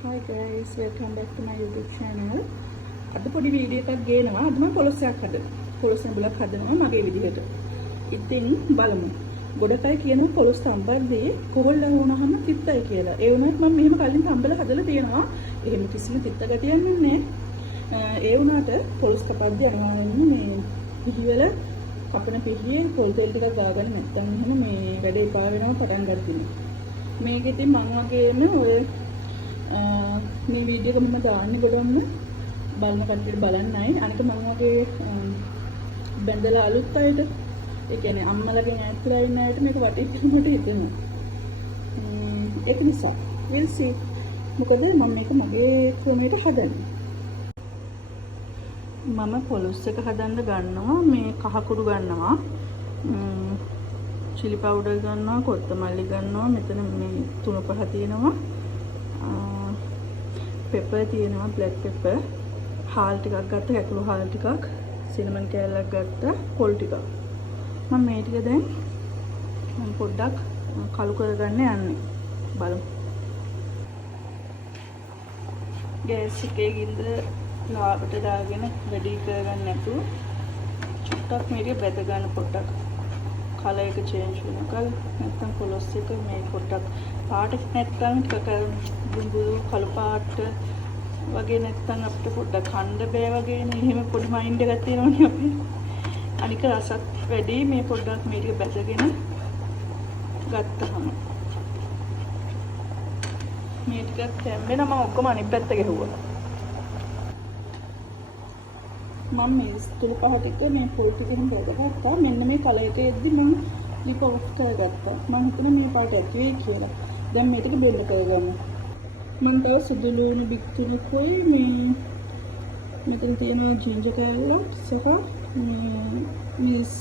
Hi guys, welcome back to my YouTube channel. අද පොඩි video එකක් ගේනවා. අද මම පොලොස්සයක් හදනවා. පොලොස් නඹලක් හදනවා මගේ විදිහට. ඉතින් බලමු. ගොඩකයි කියනවා පොලොස් තම්බද්දී කොහොල්ල වුණාම තිත්තයි කියලා. ඒ වුණත් මම මෙහෙම කලින් තම්බල හදලා තියෙනවා. එහෙම කිසිම තිත්ත ගතියක් නැහැ. ඒ වුණාට පොලොස් කපද්දී අනිවාර්යෙන්ම මේ පිළිවෙල කපන පිළියේ පොල් තෙල් ටිකක් දාගන්න නැත්නම් එහෙම මේ වැඩේ එපා වෙනවා පටන් ගන්න. මේක ඉතින් මම වගේම ඔය මේ වීඩියෝ එක මම දාන්නේ ගොඩක්ම බලන කට්ටියට බලන්නයි. අනික මම වගේ බැඳලා අලුත් අයට ඒ කියන්නේ අම්මලගෙන් ඈත්ලා ඉන්න අයට මේක වටින්න මට හිතෙනවා. ඒක නිසා we'll see. මොකද මම මේක මගේ ක්‍රමයට හදන්නේ. මම පොලොස් එක හදන්න ගන්නවා මේ කහ කුඩු ගන්නවා. chili powder ගන්නවා, කොත්තමල්ලි ගන්නවා. මෙතන මේ තුන පහ තියෙනවා. pepper තියෙනවා, black pepper. හාල් ටිකක් ගත්ත, කැකුළු හාල් ටිකක්, සිනමන් කෑල්ලක් ගත්ත, පොල් ටිකක්. මම මේ ටික දැන් මම පොඩ්ඩක් කළු කරගන්න යන්නේ. බලමු. ගෑස් එකේ ගින්දර ලාවට දාගෙන වැඩි කරගන්න නැතුව චුට්ටක් මේක බෙද ගන්න පොඩ්ඩක්. කලර් එක චේන්ජ් වෙනකල් නැත්නම් පොලොස් එක මේ පොඩ්ඩක් පාට නැත්නම් ටිකක් බුඹු කළු පාට වගේ නැත්නම් අපිට පොඩ්ඩක් කන්න බෑ වගේනේ. එහෙම පොඩි මයින්ඩ් එකක් තියෙනවනේ අපි. අනික රසත් වැඩි මේ පොඩ්ඩක් මේ ටික බැසගෙන ගත්තහම. මේ ටික තැම්බෙන මම ඔක්කොම අනිත් පැත්ත ගෙහුවා. මම මේ තුළු පහ ටික මේ පොල් ටිකෙන් බෙදගත්තා. මෙන්න මේ කලර් එක එද්දි මම ලිප් ඔෆ් කරගත්තා. මම හිතනවා මේ පාට ඇති වෙයි කියලා. දැන් මේ ටික බෙල්ල කරගමු. මම තව සුදු ලුණු බිත්තුනි කොයි මේ මෙතන තියෙන ජින්ජර් කෑල්ලක් සහ මේ මිස්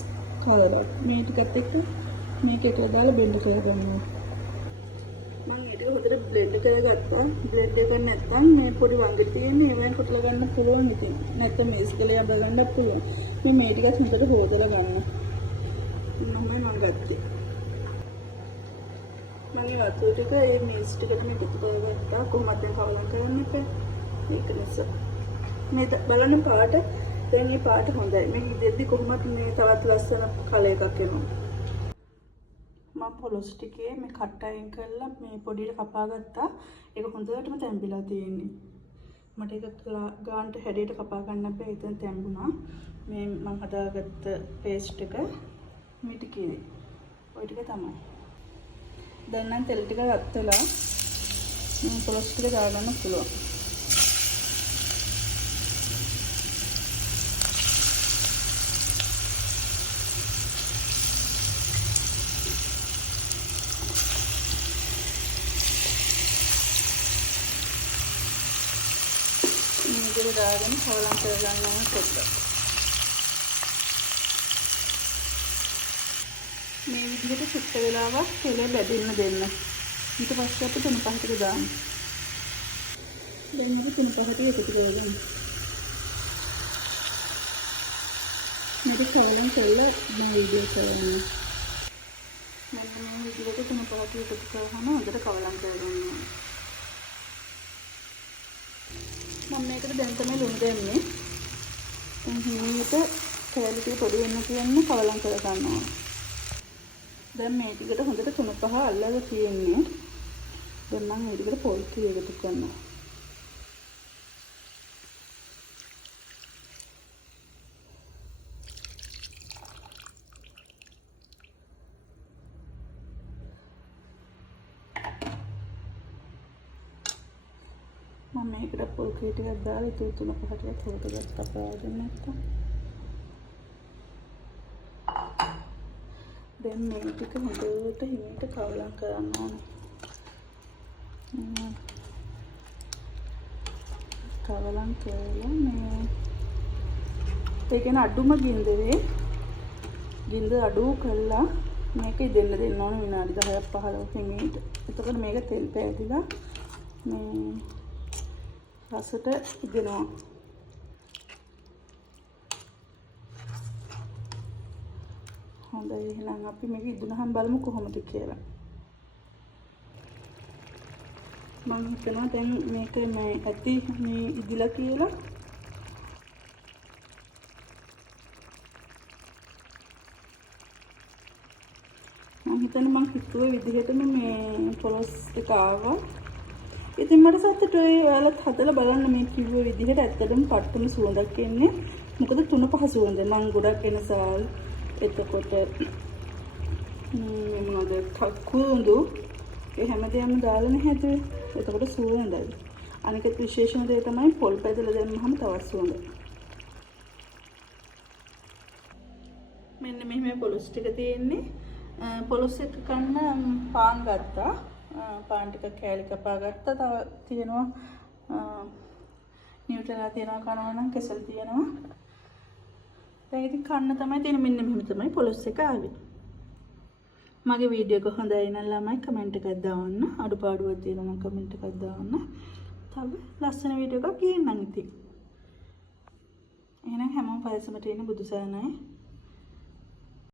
කලරක් මේ ටිකත් එක්ක මේක එකලා දාලා බෙල්ල කරගන්නවා. මම ඒක හොඳට බ්ලෙන්ඩ් කරගත්තා. බ්ලෙන්ඩ් එක නැත්නම් මේ පොඩි වංගෙ තියෙන ඒවෙන් කොටලා ගන්න පුළුවන් ඉතින්. නැත්නම් මේස් ගලේ අඹ ගන්නත් පුළුවන්. මේ ටිකත් හොඳට හොදලා ගන්න. මම ගත්තේ. මම වතුර ටික මේ මේස් ටිකට මේ එකතු කරගත්තා. කොහොමද කවලම් කරන්න එපා. ඒක නිසා මේ බලන්න පාට දැන් මේ පාට හොඳයි. මේ ඉදෙද්දි කොහොමද මේ තවත් ලස්සන කලර් එකක් එනවා. මම පොලොස් ටිකේ මේ කට් අයින් කරලා මේ පොඩියට කපා ගත්තා. ඒක හොඳටම තැම්බිලා තියෙන්නේ. මට ඒක ගානට හැඩයට කපා ගන්න බෑ. එතන තැම්බුණා. මේ මම හදාගත්ත පේස්ට් එක මේ ටිකේ. ওই ටික තමයි. දැන් නම් තෙල් ටික ගත්තලා මේ පොලොස් ටික දාගන්න පුළුවන්. මේක දාගෙන කවලම් කරගන්නවා පොඩ්ඩක්. මේ විදිහට සුත්ත වෙලාවක් තෙල බැදෙන්න දෙන්න. ඊට පස්සේ අපි තුන පහ ටික දාමු. දැන් මේක තුන පහ ටික එකතු කරගන්න. මේක කවලම් කරලා මම වීඩියෝ කරනවා. මම මේ විදිහට තුන පහ ටික එකතු කරාම හොඳට කවලම් කරගන්නවා. මම මේකට දැන් තමයි ලුණු දෙන්නේ. මේක කැලි ටික පොඩි වෙන්න කියන්නේ කවලම් කර ගන්නවා. දැන් මේ ටිකට හොඳට තුන පහ අල්ලලා තියෙන්නේ. දැන් මම මේ ටිකට පොල් ටික එකතු කරනවා. මම මේකට පොල් ටිකක් දාලා ඉතුරු තුන පහ ටිකක් හොදට කපාගෙන නැත්තම් දැන් මේ ටික හොඳට හිමීට කවලම් කරන්න ඕනේ. කවලම් කරලා මේ ඒ කියන්නේ අඩුම ගින්දර අඩු කරලා මේක ඉදෙන්න දෙන්න ඕනේ විනාඩි 10ක් 15ක් හිමීට. එතකොට මේක තෙල් පැදිලා මේ රසට ඉගෙනවා. හොඳයි එහෙනම් අපි මේක ඉදුණාම බලමු කොහොමද කියලා. මම හිතනවා දැන් මේක මේ ඇති මේ ඉදිලා කියලා. මම හිතන්නේ මම හිතුවේ විදිහටම මේ පොලොස් එක ආවා. ඉතින් මට සතුටුයි ඔයාලත් හදලා බලන්න මේ කිව්ව විදිහට. ඇත්තටම පට්ටම සුවඳක් එන්නේ. මොකද 3-5 සුවඳ මම ගොඩක් එනසාල් එතකොට මොනවද කුඳු ඒ හැමදේම දාලානේ හැදුවේ. එතකොට සුවඳයි. අනික විශේෂම දේ තමයි පොල් පැදලා දැම්මහම තවත් සුවඳයි. මෙන්න මෙහෙම පොලොස් ටික තියෙන්නේ. පොලොස් එක කන්න පාන් ගත්තා. පාන් ටික කෑලි කපා ගත්තා. තව තියෙනවා නිව්ටෙලා තියෙනවා කනවා නම් කෙසල් තියෙනවා. දැන් ඉතින් කන්න තමයි තියෙන්නේ. මෙන්න මෙහෙම තමයි පොලොස් එක ආවේ. මගේ වීඩියෝ එක හොඳයි නම් ළමයි කමෙන්ට් එකක් දාන්න. අඩුපාඩුවක් තියෙනවා නම් කමෙන්ට් එකක් දාන්න. තව ලස්සන වීඩියෝ එකක් ගේන්නම් ඉතින්. එහෙනම් හැමෝම පරිස්සමට ඉන්න බුදුසරණයි.